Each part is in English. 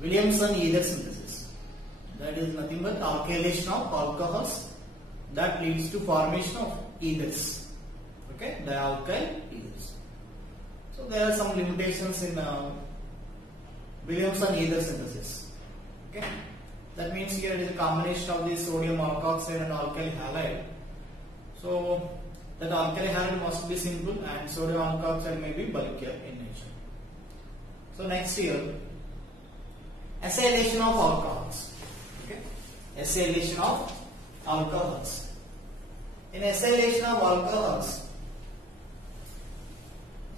Williamson-Ether synthesis. That is nothing but alkylation of alcohols that leads to formation of ethers. Okay, dialkyl ethers. So there are some limitations in Williamson-Ether synthesis. Okay, that means here it is a combination of the sodium alkoxide and alkali halide. So that alkali halide must be simple and sodium alkoxide may be bulkier in nature. So next here, acylation of alcohols. Okay, acylation of alcohols. In acylation of alcohols,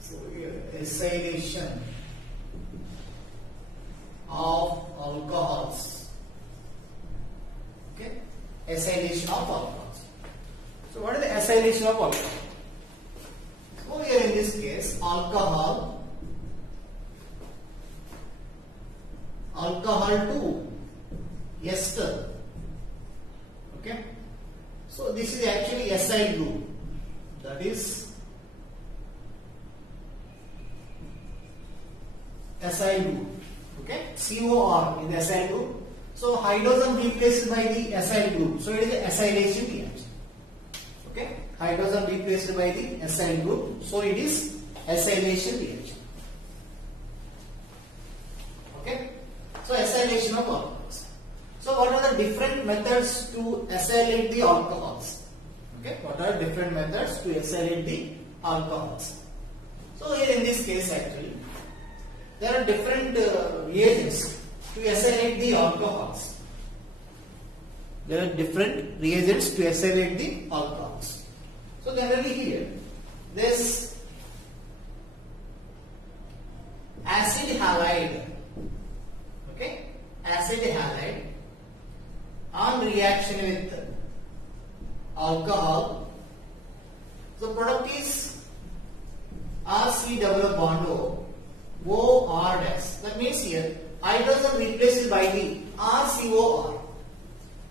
so here acylation of alcohols. Okay, acylation of alcohols. So what is the acylation of alcohol? So here in this case, alcohol to ester. Okay, so this is actually acyl group, that is acyl group. Okay, COR is the acyl group. So hydrogen replaced by the acyl group, so it is the acylation reaction. Okay, hydrogen replaced by the acyl group, so it is acylation reaction. Okay, so acylation of alcohols. So what are the different methods to acylate the alcohols? Okay, what are different methods to acylate the alcohols? So here in this case actually there are different reagents to acylate the alcohols. There are different reagents to acylate the alcohols. So generally here this acid halide, okay, acid halide on reaction with alcohol, the product is RC double bond OR dash. That means here hydrogen replaced by the RCOR.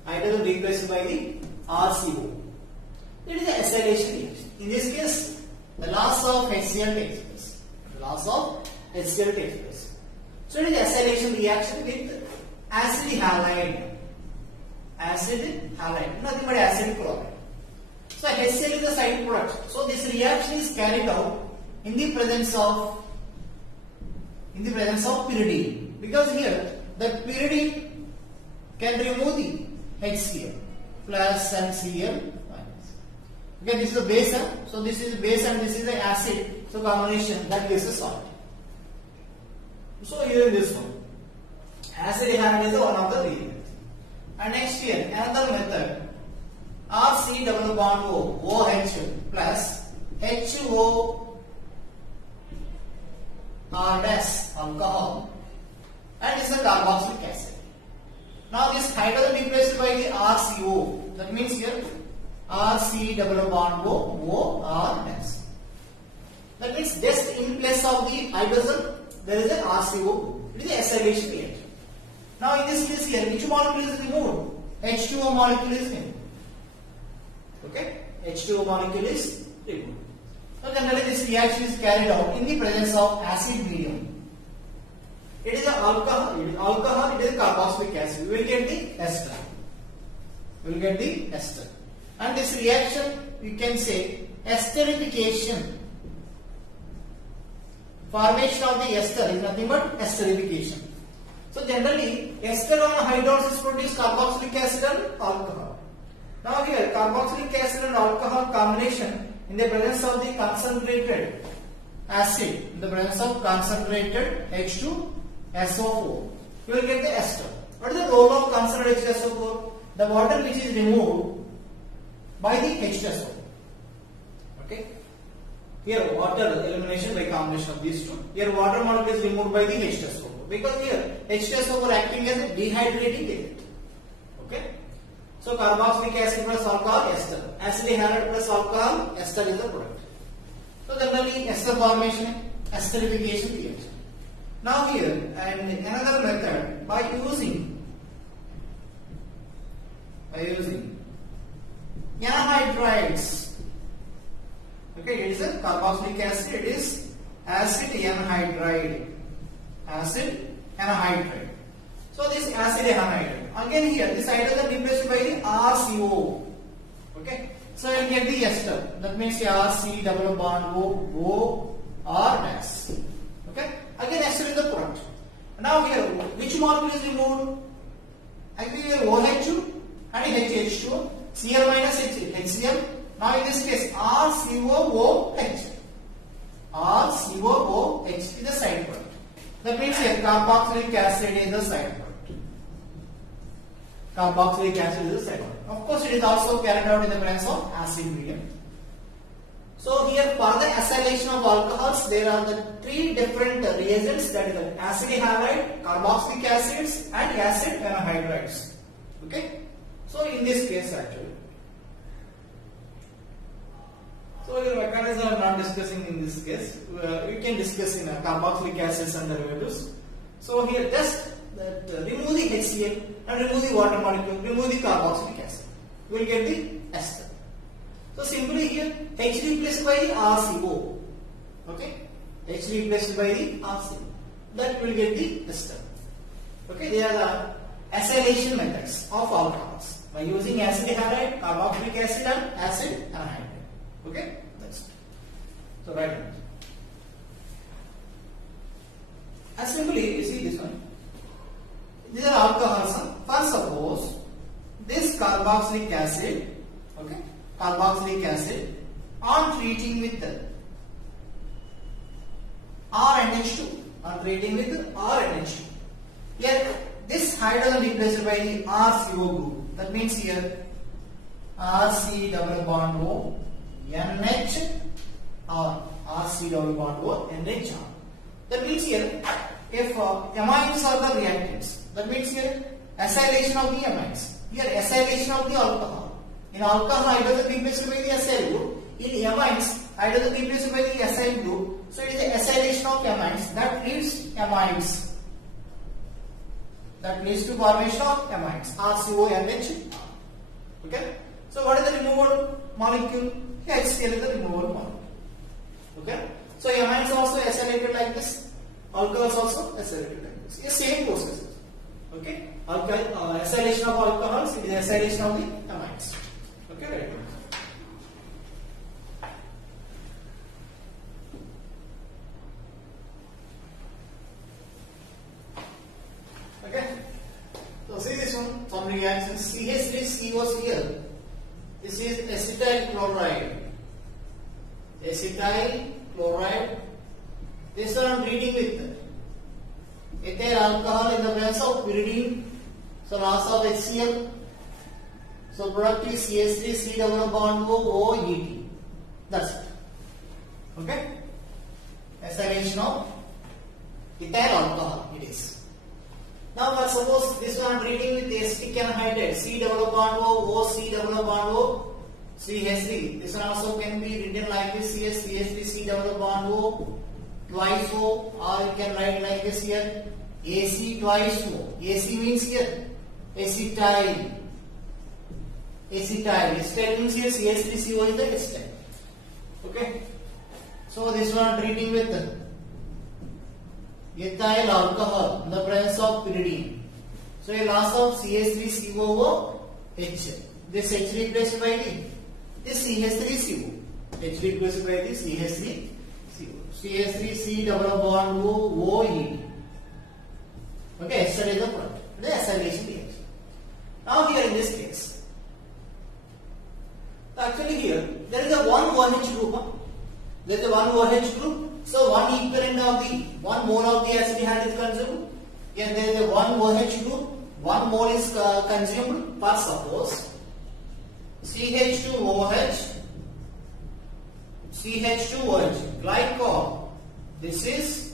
Hydrogen replaced by the RCO. It is the acylation reaction. In this case, the loss of HCl takes place. The loss of HCl takes place. So it is the acylation reaction with acid halide. Acid halide, nothing but acid chloride. So HCl is the side product. So this reaction is carried out in the presence of pyridine, because here the pyridine can remove the HCl plus and Cl minus. Okay, this is a base, so this is base and this is the acid, so combination that gives a salt. So here in this one, acid halide is one of the reagents. And next here another method, RC double bond OH plus HO R dash alcohol, and is the carboxylic acid. Now this hydrogen replaced by the RCO, that means here RC double bond OR dash. That means just in place of the hydrogen there is an RCO. It is the acylation reaction. Now in this case here, which molecule is removed? H2O molecule is removed. Okay, H2O molecule is removed. So generally this reaction is carried out in the presence of acid medium. It is an alcohol, it is a carboxylic acid. We will get the ester. We will get the ester. And this reaction, you can say esterification. Formation of the ester is nothing but esterification. So generally, ester on hydrolysis produce carboxylic acid and alcohol. Now here, carboxylic acid and alcohol combination in the presence of the concentrated acid, in the presence of concentrated H2SO4, you will get the ester. What is the role of concentrated H2SO4? The water which is removed by the H2SO4. Okay. Here water elimination by combination of these two. Here water molecule is removed by the H2SO4 because here H2SO4 acting as a dehydrating agent. Okay. So carboxylic acid plus alcohol, ester. Acid halide plus alcohol, ester is the product. So generally ester formation, esterification reaction. Now here and another method by using anhydrides. Okay, it is a carboxylic acid, it is acid anhydride. Acid anhydride. So this acid hydride. Again here, this hydrogen replaced by the RCO. Okay. So you get the ester. That means RC double bond O R dash. Okay. Again ester is the product. Now here, which molecule is removed? Actually here OH2 and HH2, Cl minus HCl. Now in this case RCOOH. RCOOH is the side product. That means here carboxylic acid is the side product. Carboxylic acid is the side product. Of course, it is also carried out in the presence of acid medium. So here for the acylation of alcohols, there are the three different reagents, that is the acid halide, carboxylic acids and acid anhydrides. Okay. So in this case actually. So your mechanism I am not discussing in this case. We can discuss in carboxylic acids and derivatives. So here just remove the HCl and remove the water molecule, remove the carboxylic acid. We will get the ester. So simply here H replaced by the RCO. Okay, H replaced by the RCO. That will get the ester. Okay, they are the acylation methods of alcohols by using acid halide, carboxylic acid and acid anhydride. Okay, that's it. So write it. And simply you see this one. These are alcohols. First suppose this carboxylic acid, okay, carboxylic acid on treating with RNH2, on treating with RNH2. Here this hydrogen replaced by the RCO group. That means here RC double bond O NH or RC double bond O NH R. That means here if amines are the reactants, that means here acylation of the amines. Here acylation of the alcohol. In alcohol hydrogen replaced by the acyl group. In amines hydrogen replaced by the acyl group. So it is the acylation of amines that leads amines. That leads to formation of amines. RCONH. Okay. So what is the removal molecule? HCl is the removal molecule. Okay. So amines also acylated like this. Alcohols also acylated like this. It's the same process. Okay. Acylation of alcohols is acylation of the amines. Okay, right. Okay. So see this one. Some reactions. CH3COCl. This is acetyl chloride. Acetyl chloride. This one I am treating with ethyl alcohol in the presence of pyridine. So loss of HCl. So product is CH3 C double bond O OET. That's it. Okay. Acylation of ethyl alcohol it is. Now suppose this one I am treating with acetic anhydride C double bond O C double bond O CH3. This one also can be written like this here CH3 C double bond O twice O, or you can write like this here AC twice O. AC means here acetyl. Acetyl. Acetyl means here CH3CO is the acetyl. Okay. So this one I am treating with ethyl alcohol in the presence of pyridine. So a loss of CH3COOH. This H replaced by this CH3CO. H replaced by the CH3CO. CH3C double bond OET. Okay, ester is the product. The acylation reaction. Now here in this case, actually here there is a one OH group. There is a one OH group. So one equivalent of the 1 mole of the acid is consumed. Here there is a one OH group. 1 mole is consumed. For suppose CH2OH. CH2OH, glycol. This is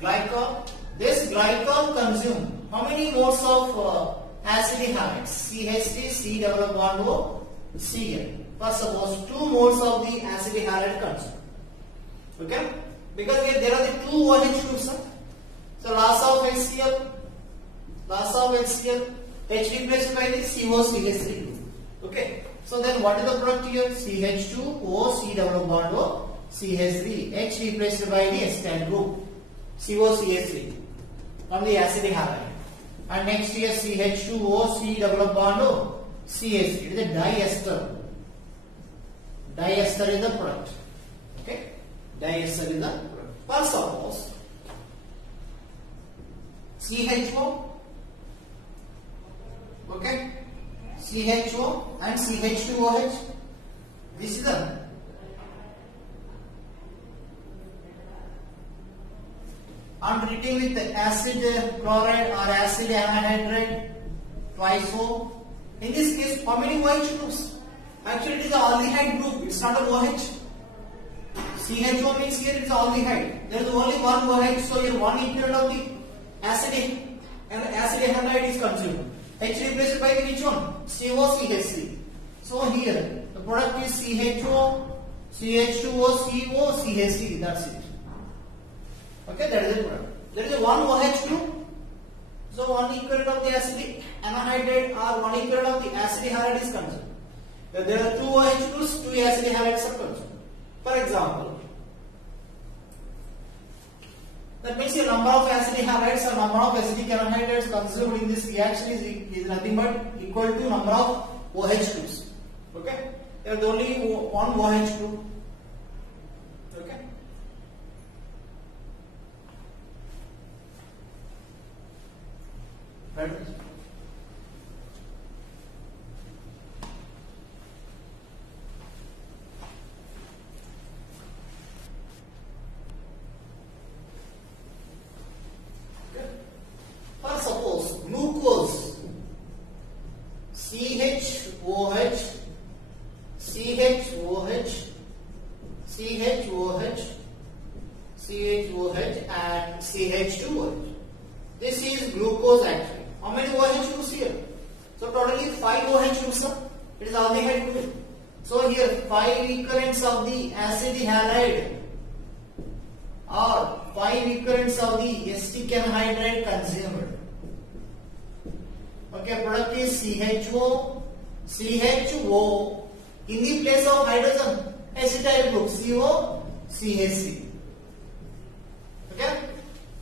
glycol. This glycol consume how many moles of acid halides? CH3 C double bond O Cl. First suppose 2 moles of the acid halide consume. Okay? Because here there are the 2 OH groups. So loss of HCl, H replaced by the COCH3 group. Okay? So then what is the product here? CH2O C double bond O CH3. H replaced by the acetyl group COCH3 from the acid halide. and next here CH2O, C double bond O, CH. It is a diester. Diester is the product. Okay, diester is the product. For suppose CHO, okay, CHO and CH2OH. This is the I'm treating with the acid chloride or acid anhydride twice O. In this case, how many OH groups? Actually, it is an aldehyde group. It's not a OH. CHO means here it is aldehyde. There is only one OH, so here one equivalent of the acid and acid anhydride is consumed. H replaced by which one? COCH3. So here the product is CHO, CH2O, CO, CH3. That's it. Okay, that is the product. There is a one OH group, so one equivalent of the acid anhydride or one equivalent of the acid halide is consumed. There are two OH groups, two acid halides are consumed. For example, that means the number of acid halides or number of acidic anhydrides consumed in this reaction is nothing but equal to number of OH groups. Okay, there is only one OH group. Okay. Right. For suppose glucose CHOH, CHOH, CHOH, CHOH and CH2OH. This is glucose actually. How many OH groups here? So totally 5 OH groups. It is aldehyde group. So here 5 equivalents of the acid halide or 5 equivalents of the acetic anhydride consumed. Okay, product is CHO, CHO. In the place of hydrogen, acetyl group CO, CH3. Okay.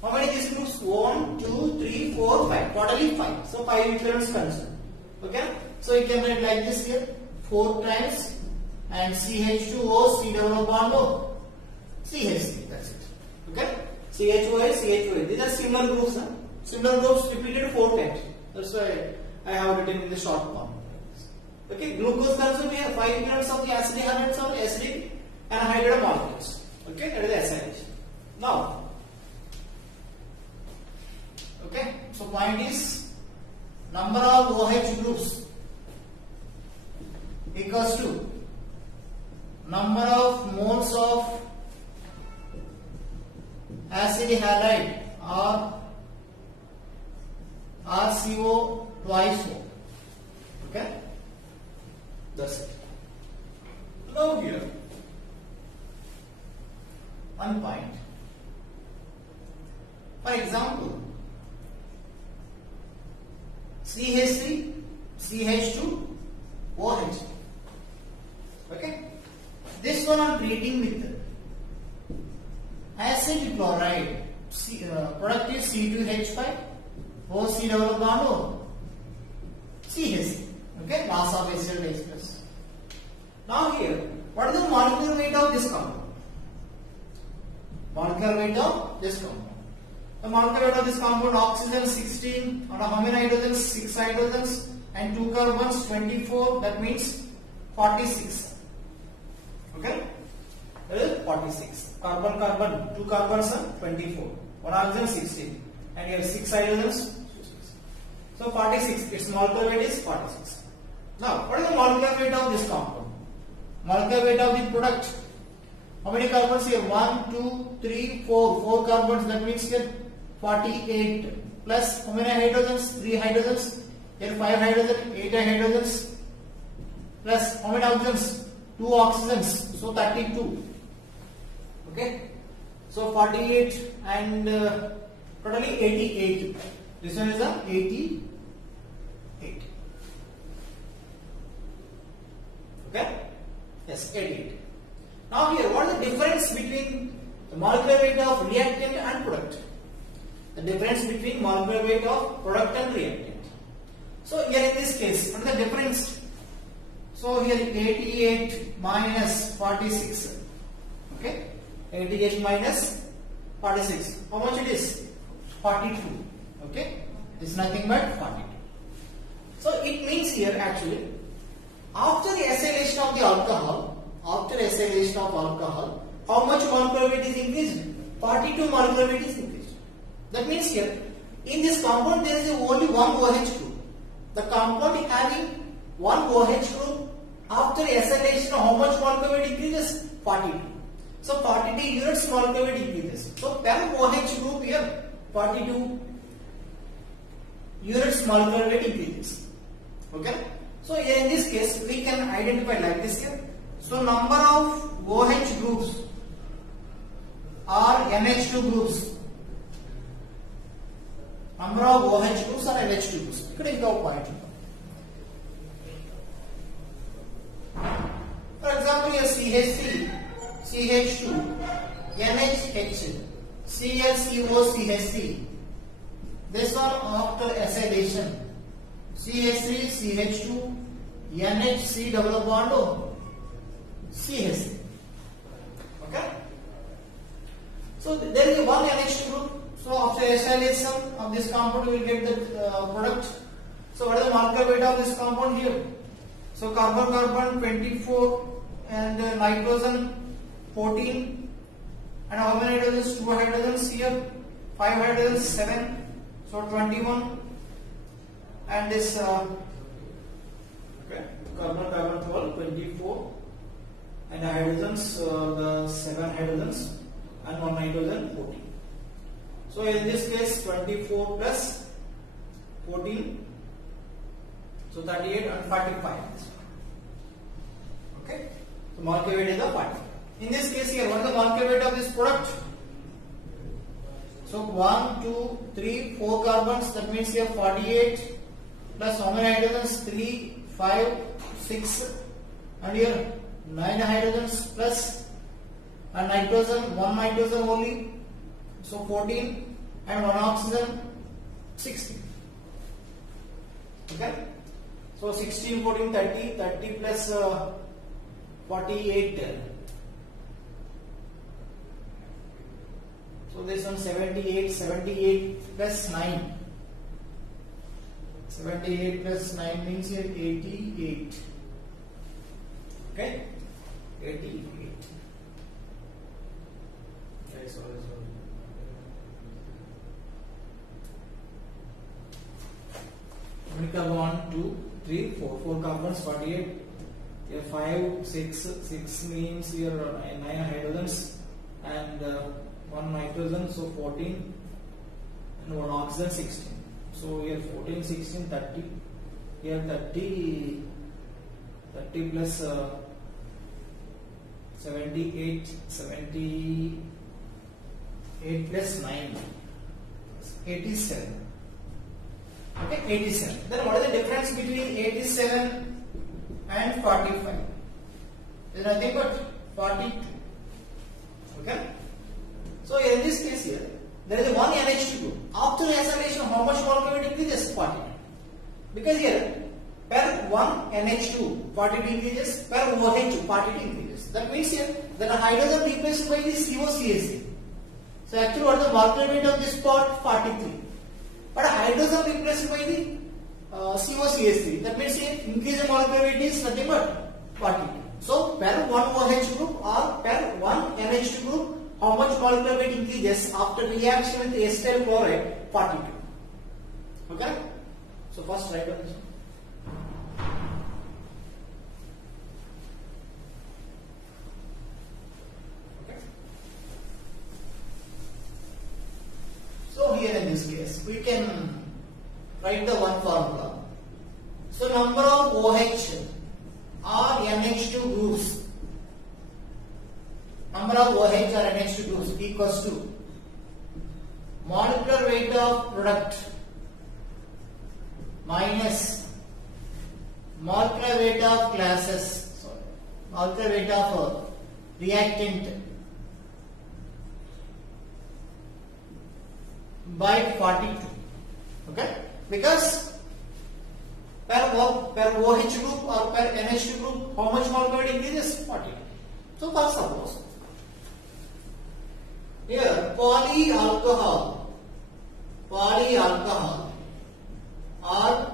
How many these groups? 1, 2, 3, 4, 5. Totally 5. So 5 equivalents consumed. Okay. So you can write like this here. 4 times and CH2O, C double bond O, CH3. That's it. Okay. CHOH, CHOH. These are similar groups. Huh? Similar groups repeated 4 times. That's why I have written in the short form. Okay. Glucose consumed we have 5 equivalents of the acidic halides or acidic anhydride molecules. Okay. That is the acylation. Now. Okay, so point is number of OH groups equals to number of moles of acid halide or RCO twice O. Okay, that's it. Now here one point. For example, CH3, CH2, OH. Okay. This one I am treating with acid chloride. Product is C2H5, OC double bond O, CH3. Okay. Mass of acetyl takes place. Now here, what is the molecular weight of this compound? Molecular weight of this compound. The molecular weight of this compound, oxygen 16, and how many hydrogens? 6 hydrogens and 2 carbons, 24. That means 46. Okay, that is 46. Carbon, carbon, 2 carbons are 24. 1 oxygen 16, and here 6 hydrogens. So 46. Its molecular weight is 46. Now, what is the molecular weight of this compound? Molecular weight of the product. How many carbons here? 1, 2, 3, 4. 4 carbons. That means here 48 plus how many hydrogens? 3 hydrogens. Here 5 hydrogens, 8 hydrogens plus how many oxygens? 2 oxygens. So 32. Okay. So 48 and totally 88. This one is a 88. Okay. Yes, 88. Now here, what is the difference between the molecular weight of reactant and product? The difference between molecular weight of product and reactant. So here in this case, what is the difference? So here 88 minus 46. Okay, 88 minus 46. How much it is? 42. Okay, it's nothing but 42. So it means here actually, after the acylation of the alcohol, how much molecular weight is increased? 42 molecular weight is increased. That means here, in this compound there is only one OH group. The compound having one OH group, after acylation, how much molecular weight increases? 42. So 42 units molecular weight increases. So per OH group here, 42 units molecular weight increases. Okay. So here in this case, we can identify like this here. So number of OH groups or NH2 groups. Number of OH groups or NH2 groups. ఇక్కడ ఇంకొక point. For example, here CH3, CH2, NHH, ClCO, CH3. This one after acylation. CH3, CH2, NHC double bond CH3. Okay. So there is one NH2 group. So after acylation of this compound, we will get the product. So what is the molecular weight of this compound here? So carbon 24 and nitrogen 14, and how many hydrogens? 2 hydrogens here, 5 hydrogens 7, so 21, and this okay, carbon 12, 24, and hydrogens the 7 hydrogens and 1 nitrogen 14. So in this case 24 plus 14, so 38 and 45. Okay, so molecular weight is the 45. In this case here, what is the molecular weight of this product? So 1, 2, 3, 4 carbons, that means here 48 plus how many hydrogens? 3, 5, 6, and here 9 hydrogens plus and nitrogen, 1 nitrogen only, so 14, and 1 oxygen 16. Okay, so 16, 14, 30, 30 plus 48. So this one 78, 78 plus 9. 78 plus 9 means here 88. Okay, 88. Okay, sorry. Carbon 2, 3, 4. 4 carbons, 48. Here 5, 6 means here 9 hydrogens and 1 nitrogen, so 14, and 1 oxygen 16. So here 14, 16, 30. Here 30 plus 78 plus 9, 87. Okay, 87. Then what is the difference between 87 and 45? Is nothing but 42. Okay. So in this case here, there is a one NH2 group. After acylation, how much molecular weight increases? 42. Because here, per one NH2, 42 increases, per OH, 42 increases. That means here, there are hydrogen replaced by the COCH3. So actually, what is the molecular weight of this part? 43. But hydrogen replaced by the COCH3. That means here, increase in molecular weight is nothing but 42. So per one OH group or per one NH2 group, how much molecular weight increases after reaction with acetyl chloride? 42. Okay? So first write down this one. Okay. So here in this case, we can write the one formula. So number of OH or NH2 groups, number of OH or NH2 groups equals to molecular weight of product minus molecular weight of classes, molecular weight of reactant by 42. Okay, because per OH group or per NH2 group, how much molecular weight increases? 42. So for suppose here polyalcohol or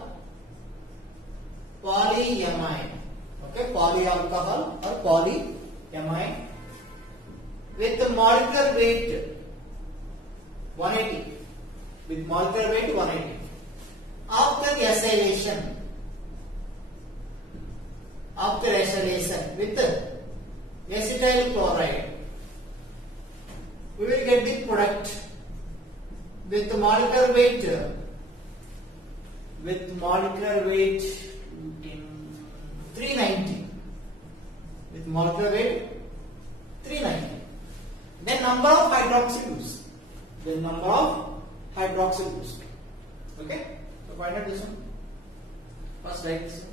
polyamine. Okay, polyalcohol or polyamine with the molecular weight 180. With molecular weight 180. After acylation with acetyl chloride, we will get the product with molecular weight 390. With molecular weight 390. Then number of hydroxyl groups. Okay, so find out this one. First write this one.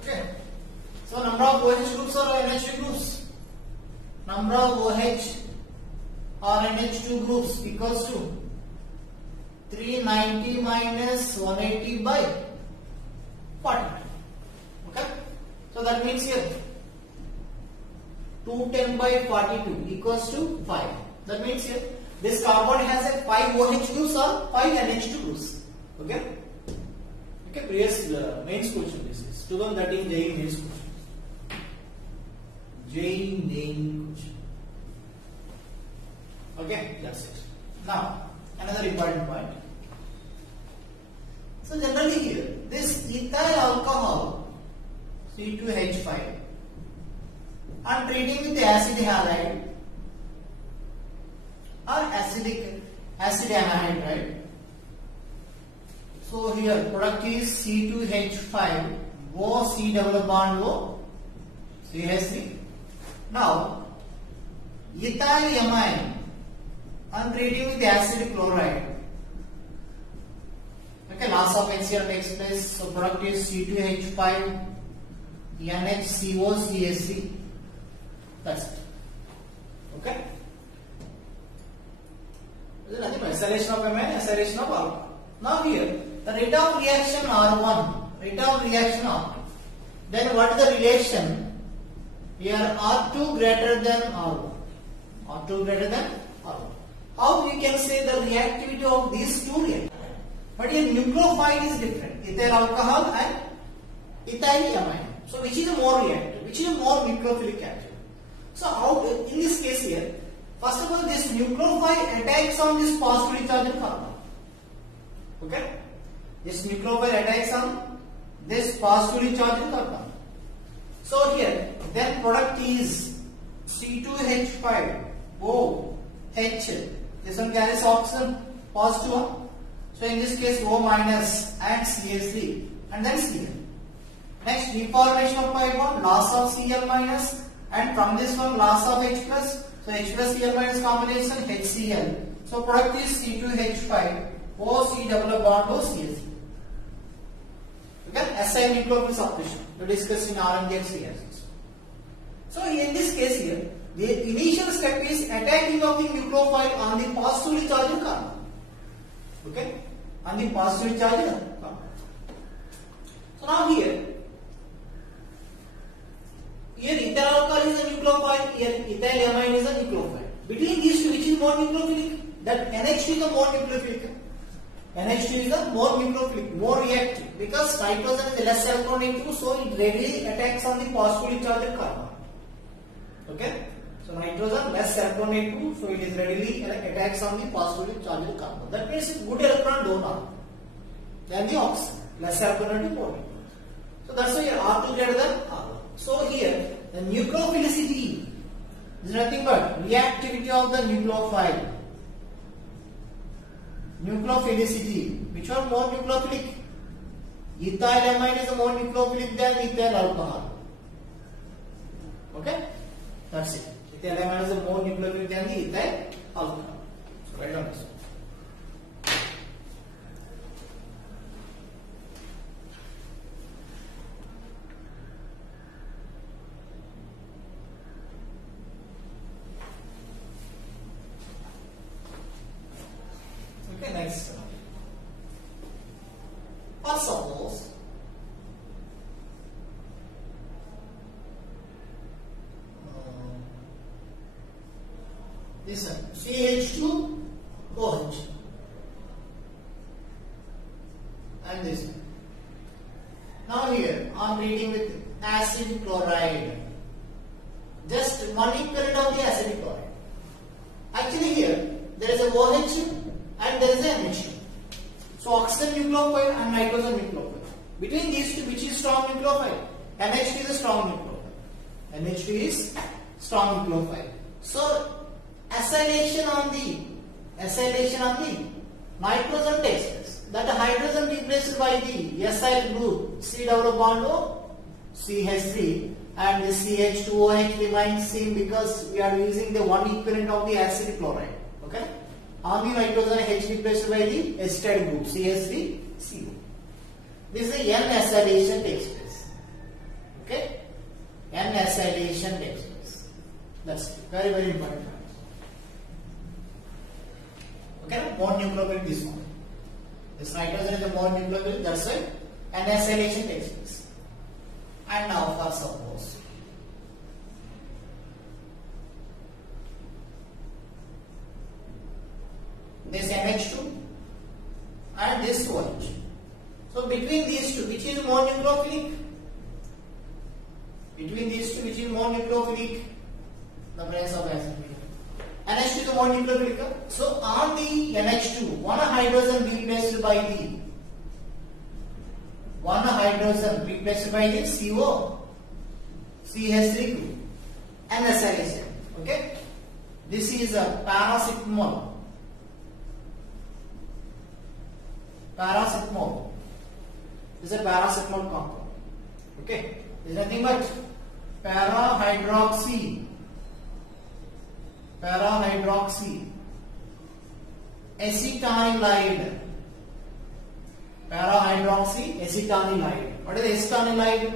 Okay, so number of OH groups or NH2 groups. Number of OH or NH2 groups equals to 390 minus 180 by 40. Okay, so that means here 210 by 42 equals to 5. That means here this carbon has a 5 OH groups or 5 NH2 groups. Okay, previous mains question this is 2013 JEE mains question. Okay, that's it. Now another important point. So generally here this ethyl alcohol C2H5 and treating with the acid halide or acid anhydride, right? So here product is C2H5 O C double bond O CH3. Now ethyl amine and treating with the acid chloride. Okay, loss of HCl takes place. So product is C2H5 NHCO CH3. That's it. Okay. This is nothing but acylation of amine, acylation of alcohol. Now here the rate of reaction R1, rate of reaction R2. Then what is the relation? Here R2 greater than R1. R2 greater than R1. How we can say the reactivity of these two reactants? But here nucleophile is different. Ethyl alcohol and ethyl amine. So which is more reactive? Which is more nucleophilic active? So how in this case here, first of all this nucleophile attacks on this positively charged carbon. Okay? This nucleophile attacks on this positively charged carbon. So here then product is C2H5OH. This one carries oxygen positive one. So in this case O minus and CH3 and then Cl. Next reformation of pi bond, loss of Cl minus, and from this one loss of H plus. So H plus Cl minus combination HCl. So product is C2H5 O C double bond O CH3. Okay, SI nucleophile substitution we discussed in RNGX reactions. So in this case here, the initial step is attacking of the nucleophile on the positively charged carbon. Okay, on the positively charged carbon. So now here ethyl alcohol is a nucleophile, here ethyl amine is a nucleophile. Between these two, which is more nucleophilic? That NH2 is the more nucleophilic. NH2 is the more nucleophilic, more reactive, because nitrogen is less alcoholic, so it readily attacks on the positively charged carbon. Okay, so nitrogen less alcoholic, so it is readily attacks on the positively charged carbon. That means it's good electron donor than the oxygen, less alcoholic, more. So that's why here R2 greater than R1. So here the nucleophilicity is nothing but reactivity of the nucleophile. Nucleophilicity, which one more nucleophilic? Ethyl amine is more nucleophilic than ethyl alcohol. Okay, that's it. Ethyl amine is more nucleophilic than the ethyl alcohol. So write down this one. This one CH2OH and this one. Now here I am reading with acid chloride. Just one equivalent of the acid chloride. Actually here there is a OH and there is a NH2. So oxygen nucleophile and nitrogen nucleophile. Between these two, which is strong nucleophile? NH2 is a strong nucleophile. NH2 is strong nucleophile. So acylation on the nitrogen takes place. That hydrogen replaced by the acyl group C double bond O CH3 and the CH2OH remains same because we are using the one equivalent of the acid chloride. Okay. On the nitrogen H replaced by the acetyl group CH3CO. This is the N acylation takes place. Okay. N acylation takes place. That's very, very important. Okay. More nucleophile this one. This nitrogen is a more nucleophile. That's why N acylation takes place. And now for suppose this NH2 and this OH. So between these two, which is more nucleophilic? Between these two, which is more nucleophilic? The presence of acid. NH2 is more nucleophilic. So on the NH2, one hydrogen replaced by the CO CH3 group and acylation. Okay, this is a paracetamol. This is a paracetamol compound. Okay, this is nothing but parahydroxy acetanilide. Parahydroxy acetanilide. What is acetanilide?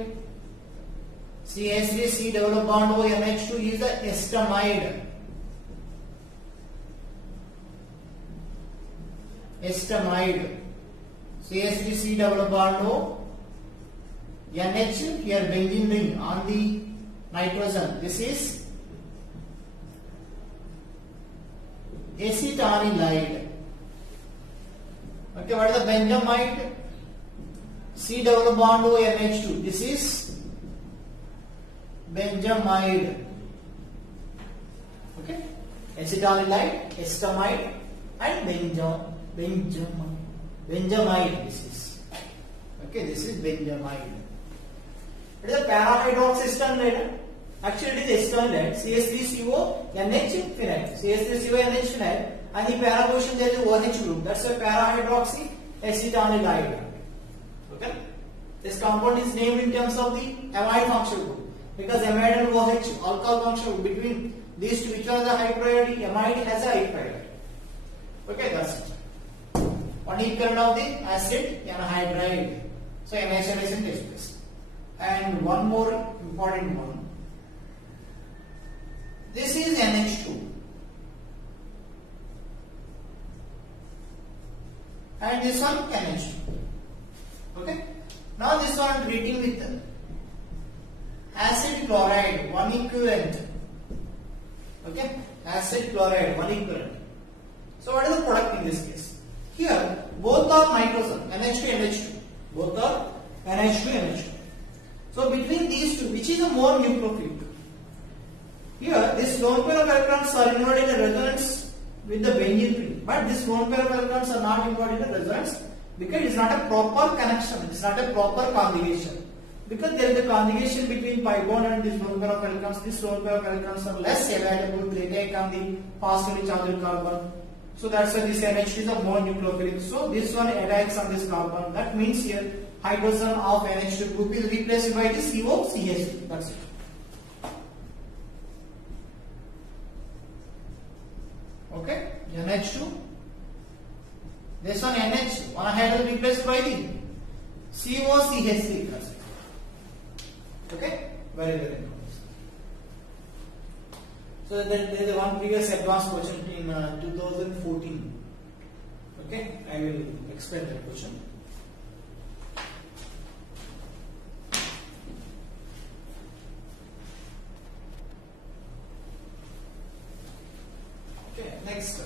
CH3 C double bond O NH2 is the estamide. CH3 C double bond O NH here benzene ring on the nitrogen. This is acetanilide. Okay, what is the benzamide? C double bond O NH2. This is benzamide. Okay, acetanilide, estamide, and benzamide. This is okay. This is benzamide. It is a parahydroxystanilide. Actually, it is acetanilide. CH3CO NH phenyl. CH3CO NH phenyl. And the para position there is OH group. That's a parahydroxy acetanilide. Okay. This compound is named in terms of the amide functional group because amide and OH alcohol functional group. Between these two, which are the high priority? Amide has a high priority. Okay, that's it. One equivalent of the acid anhydride. So acylation takes place. And one more important one. This is NH2. And this one NH2. Okay. Now this one treating with acid chloride, one equivalent. Okay. Acid chloride, one equivalent. So what is the product in this case? Here both are nitrogen, NH2, NH2. Both are NH2, NH2. So between these two, which is a more nucleophilic? Here this lone pair of electrons are involved in a resonance with the benzene ring, but this lone pair of electrons are not involved in the resonance because it is not a proper connection, it is not a proper conjugation. Because there is a conjugation between pi bond and this lone pair of electrons, this lone pair of electrons are less available, they take on the positively charged carbon. So that's why this NH2 is a more nucleophilic. So this one attacks on this carbon. That means here hydrogen of NH2 group is replaced by the CO CH2. That's it. Okay, NH2. This one NH, one hydrogen replaced by the COCH3. Okay, very important. So there is one previous advanced question in 2014. Okay, I will explain that question. Next,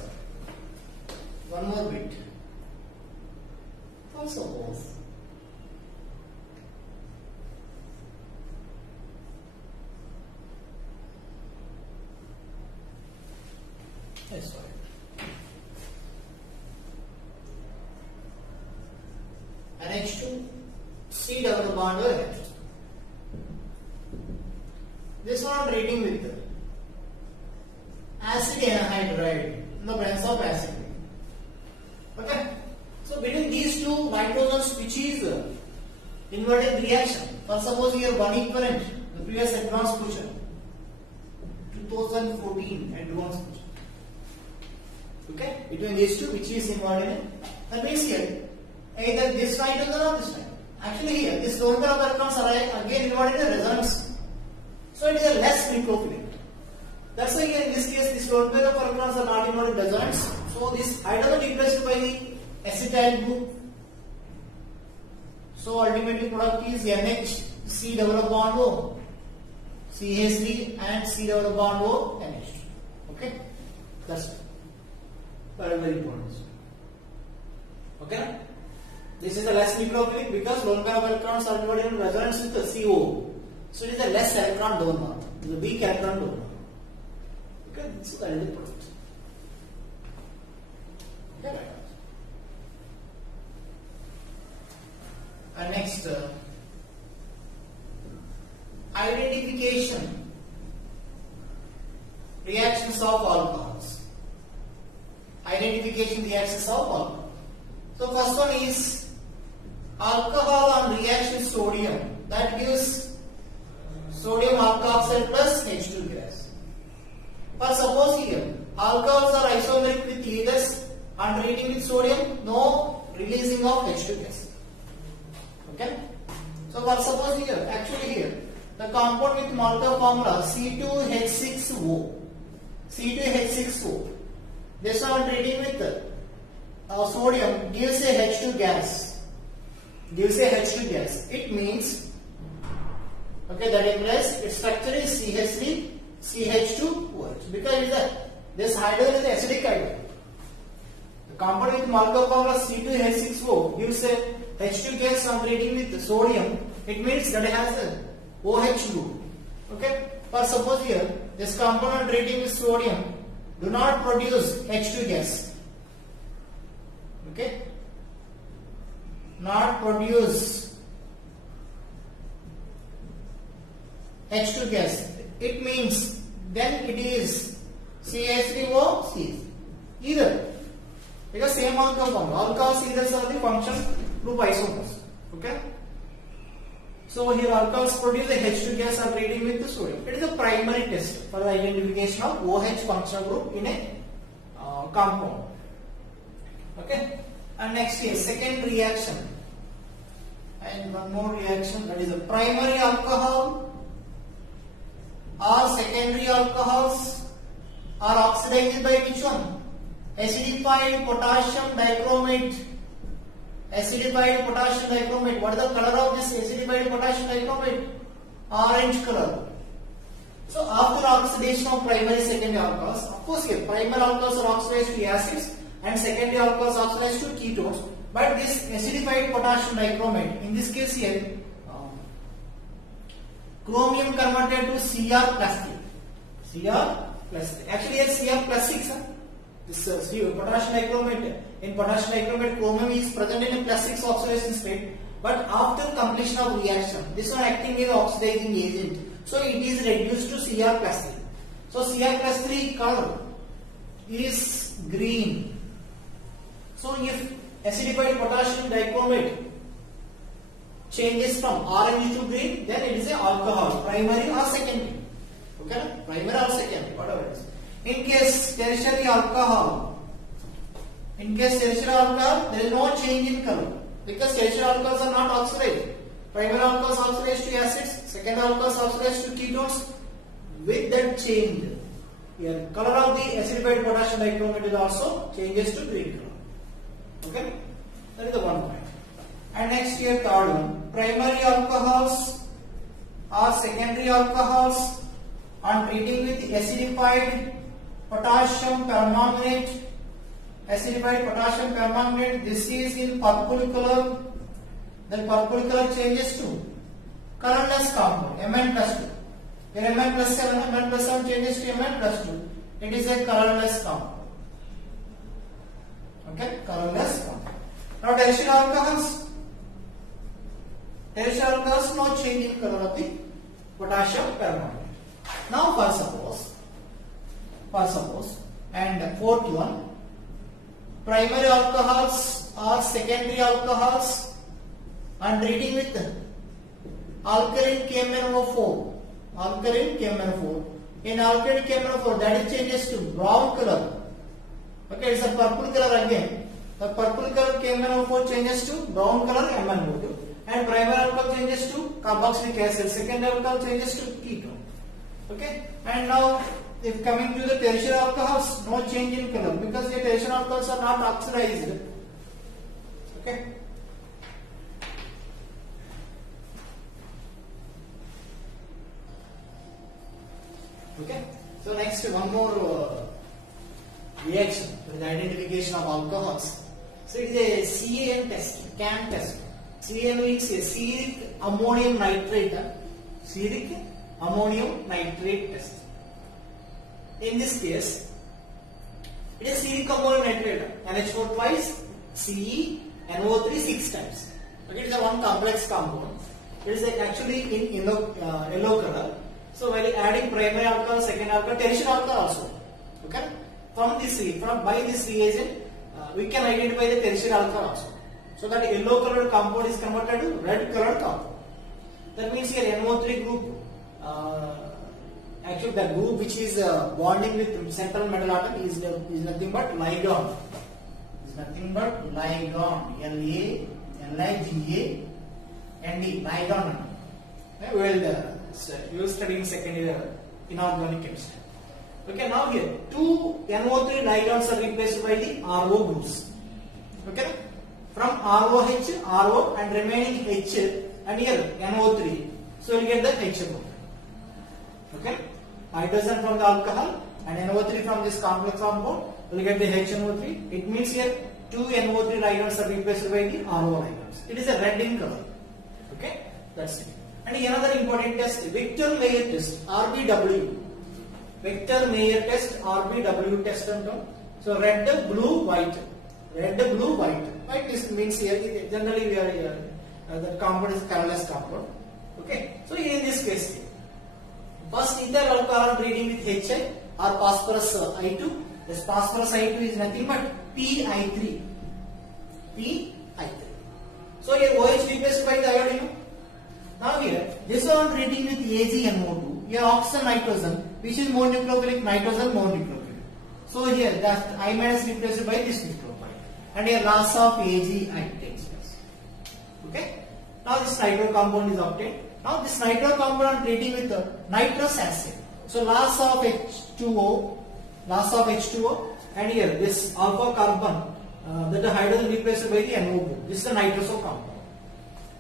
one more bit. For suppose NH2C double bond OH. This one I'm treating with acid anhydride in the presence of acid. Okay. So between these two nitrogens, which is inverted reaction. For suppose here one equivalent, the previous advanced question, 2014 advanced question. Okay. Between these two, which is inverted, that means here either this nitrogen or this nitrogen. Actually here, this lone pair of electrons are again inverted in resonance. So it is a less nucleophilic. That's why here in this case, this lone pair of electrons are not inverted in resonance. So this hydrogen replaced by the acetyl group. So ultimately product is NH, double bond O, CH3 and C double bond O, NH2. Okay, that's very very important. Okay, this is a less nucleophilic because lone pair of electrons are inverted in resonance with the CO. So it is a less electron donor. It is a weak electron donor. Okay, so that is the product. Okay, right. And next, identification reactions of alcohols. Identification reactions of alcohol. So first one is alcohol on reaction sodium, that gives sodium alkoxide plus H2 gas. For suppose here alcohols are isomeric with ethers and reacting with sodium, no releasing of H2 gas. Okay. So for suppose here, actually here, the compound with Markov formula C2H6O. C2H6O. This one treating with sodium gives a H2 gas. It means, okay, that implies its structure is CH3, CH2OH, because this hydrogen is acidic hydrogen. The compound with Markov formula C2H6O gives a H2 gas on reading with sodium. It means that it has a OH group. Okay. For suppose here this compound reading with sodium do not produce H2 gas. Okay. Not produce H2 gas. It means then it is CH3O, CH. Either. Because same alcohol bond. Alcohols either are the function group isomers. Okay. So here alcohols produce the H2 gas are reading with the sodium. It is a primary test for the identification of OH functional group in a compound. Okay. And next is second reaction. And one more reaction, that is a primary alcohol or secondary alcohols are oxidized by which one? Acidified potassium dichromate. Acidified potassium dichromate. What is the color of this acidified potassium dichromate? Orange color. So after oxidation of primary secondary alcohols, of course here primary alcohols are oxidized to acids and secondary alcohols are oxidized to ketones. But this acidified potassium dichromate, in this case here, chromium converted to Cr plus 3. Cr plus 3. Actually here Cr plus 6. This potassium dichromate, in potassium dichromate chromium is present in a plus 6 oxidation state, but after completion of reaction, this one acting as oxidizing agent, so it is reduced to Cr plus 3. So Cr plus 3 color is green. So if acidified potassium dichromate changes from orange to green, then it is an alcohol, primary or secondary. Okay, primary or secondary, whatever it is. In case tertiary alcohol, there is no change in color because tertiary alcohols are not oxidized. Primary alcohols oxidized to acids, secondary alcohols oxidized to ketones. With that change, here color of the acidified potassium dichromate is also changes to green color. Okay, that is the one point. And next here third one, primary alcohols or secondary alcohols on treating with acidified potassium permanganate, acidified potassium permanganate. This is in purple color. Then purple color changes to colorless compound, Mn+2. Here Mn+7, Mn+7 changes to Mn+2. It is a colorless compound. Okay, colorless compound. Now tertiary alcohols. Tertiary alcohols, no change in color of the potassium permanganate. Now for suppose, and fourth one, primary alcohols or secondary alcohols, and reading with alkaline KMnO4. Alkaline KMnO4. In alkaline KMnO4, that is changes to brown color. Okay, it's a purple color again. The purple color KMnO4 changes to brown color MnO2, and primary alcohol changes to carboxylic acid. Secondary alcohol changes to ketone. Okay, and now if coming to the tertiary alcohols, no change in color because the tertiary alcohols are not oxidized. Okay. Okay. So next one more reaction with the identification of alcohols. So it is a CAN test, CAN test. CAN means cearic ammonium nitrate. Cearic ammonium nitrate test. In this case, it is cearic ammonium nitrate. NH4 twice, Ce, NO3 6 times. Okay, it is a one complex compound. It is actually in yellow color. So while adding primary alcohol, second alcohol, tertiary alcohol also. Okay, by this reagent, we can identify the tertiary alcohol also. So that yellow colored compound is converted to red colored compound. That means here NO3 group, actually the group which is bonding with central metal atom is nothing but ligand. Is nothing but ligand. L-A-L-I-G-A-N-D, ligand. We will study in second year inorganic chemistry. Okay, now here two NO3 ligands are replaced by the RO groups. Okay, from ROH, RO and remaining H, and here NO3. So we will get the H group. Okay, hydrogen from the alcohol and NO3 from this complex compound. We will get the HNO3. It means here two NO3 ligands are replaced by the RO ligands. It is a red in color. Okay, that's it. And another important test, Victor Mayer test, RBW. Victor Mayer test, RBW test. So red, blue, white. Red, blue, white. White this means here generally we are here. The compound is colorless compound. Okay. So in this case, first ethyl alcohol reading with HI or phosphorus I2. This phosphorus I2 is nothing but PI3. PI3. So here OH replaced by the iodine. Now here, this one reading with AgNO2, here oxygen nitrogen, which is more nucleophilic, nitrogen more nucleophilic. So here, that I minus replaced by this nucleophile. And here loss of Ag takes place. Okay? Now this nitro compound is obtained. Now this nitro compound reading with nitrous acid. So loss of H2O, and here this alpha carbon, that the hydrogen replaced by the NO group. This is the nitroso compound.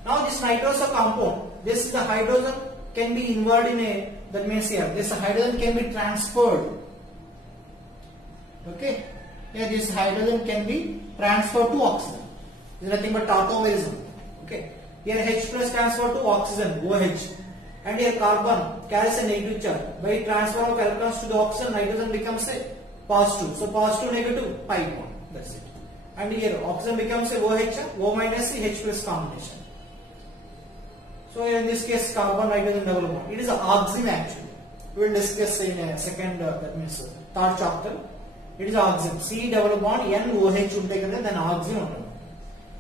Now this nitroso compound, the hydrogen can be involved in a, that means here, this hydrogen can be transferred. Okay, here this hydrogen can be transferred to oxygen. This is nothing but tautomerism. Okay, here H plus transfer to oxygen, OH, and here carbon carries a negative charge. By transfer of electrons to the oxygen, nitrogen becomes a positive. So positive negative pi bond. That's it. And here oxygen becomes a OH, O minus H plus combination. So in this case, carbon nitrogen double bond. It is an oxime actually. We will discuss in a second. That means third chapter. It is oxime. C double bond N OH unte kada then oxime untundi.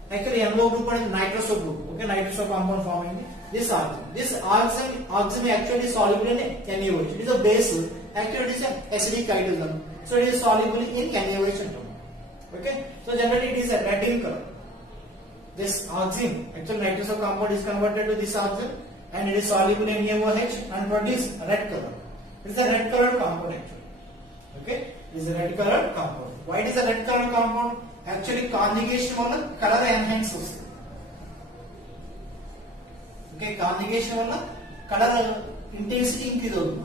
Actually NO group and nitroso group. Okay, nitroso compound forming this oxime. This oxime actually soluble in NaOH. It is a base. Actually it is an acidic hydrogen. So it is soluble in NaOH. Okay. So generally it is a red in color. This oxime, actual nitroso compound is converted to this oxime and it is soluble in NaOH and produce red color. It is a red colored compound actually. Okay, it is a red colored compound. Why it is a red colored compound? Actually conjugation valla color enhance vastadi. Okay, conjugation valla color intensity increase avutundi.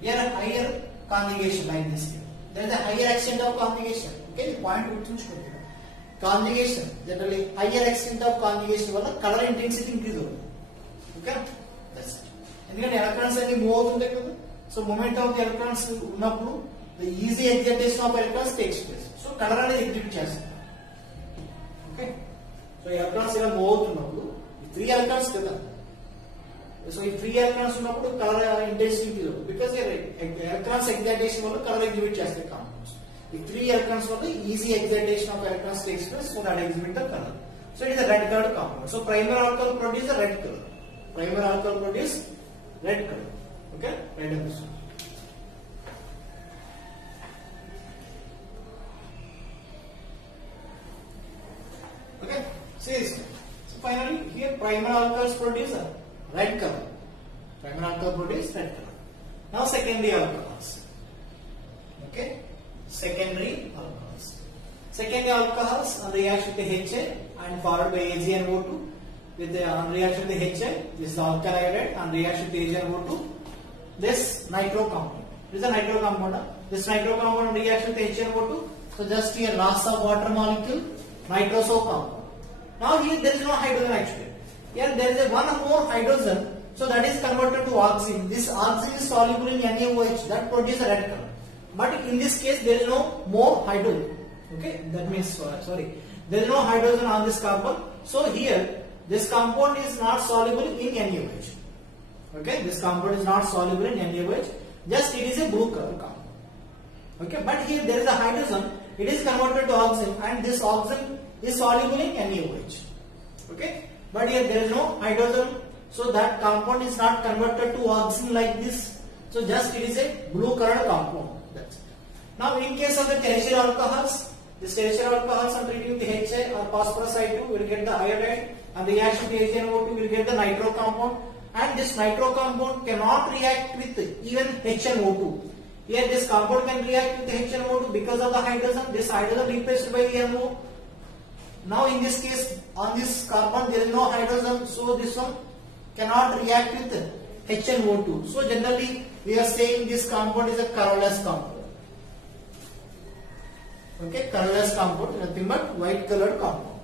Here higher conjugation like this. there is a higher extent of conjugation. Okay, point గుర్తుంచుకోండి. Conjugation generally higher extent of conjugation వల్ల color intensity increase అవుతుంది. Okay, that's it. ఎందుకంటే electrons అన్ని move అవుతుంటాయి కదా. So moment of the electrons ఉన్నప్పుడు the easy excitation of electrons takes place. So color అనేది exhibit చేస్తుంది. ఓకే, సో ఎలక్ట్రాన్స్ ఇలా మూవ్ అవుతున్నప్పుడు 3 ఎలక్ట్రాన్స్ కదా. సో ఈ 3 ఎలక్ట్రాన్స్ ఉన్నప్పుడు colour intensity because electrons excitation వల్ల కలర్ ఎగ్జిబిట్ చేస్తాయి కాంపౌండ్స్. ఈ 3 ఎలక్ట్రాన్స్ వల్ల easy excitation of electrons takes place, so that exhibit the colour. So it is a red colored compound. So primary alcohol produce a red color. Primary alcohol produce red color. Okay, red and this one. Okay, see this. So finally here primary alcohols produce a red color. Primary alcohol produce red color. Now secondary alcohols. Okay, secondary alcohols. Secondary alcohols on reaction with HA and followed by AgNO2 with the reaction with HA. This is alkyl iodide and reaction with AgNO2. This nitro compound. This is a nitro compound. This nitro compound reaction with HNO2. So just here loss of water molecule, nitroso compound. Now here there is no hydrogen actually. Here there is one more hydrogen, so that is converted to oxygen. This oxygen is soluble in NaOH, that produces a red color. But in this case there is no more hydrogen. Okay, that means there is no hydrogen on this carbon. So here this compound is not soluble in NaOH. Okay, this compound is not soluble in NaOH. Just it is a blue color compound. Okay, but here there is a hydrogen. It is converted to oxygen, and this oxygen is soluble in NaOH. Okay, but here there is no hydrogen, so that compound is not converted to oxygen like this. So just it is a blue colored compound. That's it. Now in case of the tertiary alcohols, this tertiary alcohols on treating with HA or phosphorus I2 will get the iodide, and the reaction with HNO2 will get the nitro compound, and this nitro compound cannot react with even HNO2. Here this compound can react with HNO2 because of the hydrogen. This hydrogen replaced by NO. Now in this case on this carbon there is no hydrogen, so this one cannot react with HNO2. So generally we are saying this compound is a colorless compound. Okay, colorless compound, nothing but white colored compound.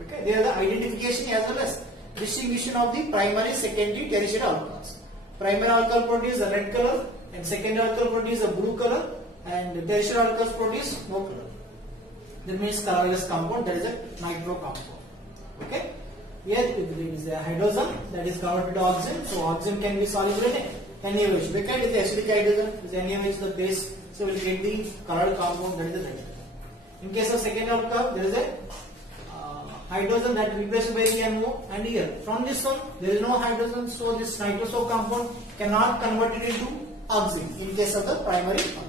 Okay, there is the identification as well as distinguishing of the primary, secondary, tertiary alcohols. Primary alcohol produce a red color, and secondary alcohol produce a blue color, and tertiary alcohols produce no color. That means colorless compound, there is a nitro compound. Okay, here it is a hydrogen that is converted to oxygen, so oxygen can be soluble in NaOH. Because it is acidic hydrogen, is NaOH the base, so we will get the colored compound, that is the red. In case of secondary alcohol, there is a hydrogen that replaced by the NO, and here from this one there is no hydrogen, so this nitroso compound cannot convert it into oxygen in case of the primary alcohol.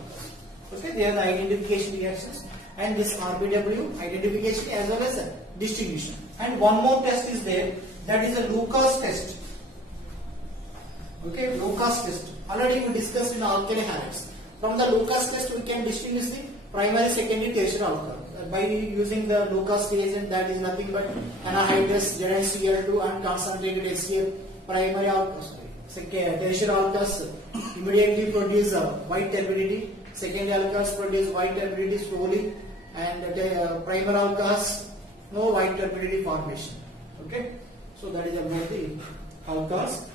Okay, there are the identification reactions and this RBW identification as well as distribution. And one more test is there, that is a Lucas test. Okay, Lucas test. Already we discussed in alkali halides. From the Lucas test we can distinguish the primary, secondary, tertiary alcohol by using the Lucas reagent, that is nothing but anhydrous ZnCl2 and concentrated HCl. Primary alcohols, tertiary alcohols immediately produce white turbidity, secondary alcohols produce white turbidity slowly, and primary alcohols no white turbidity formation. Okay, so that is about the alcohols.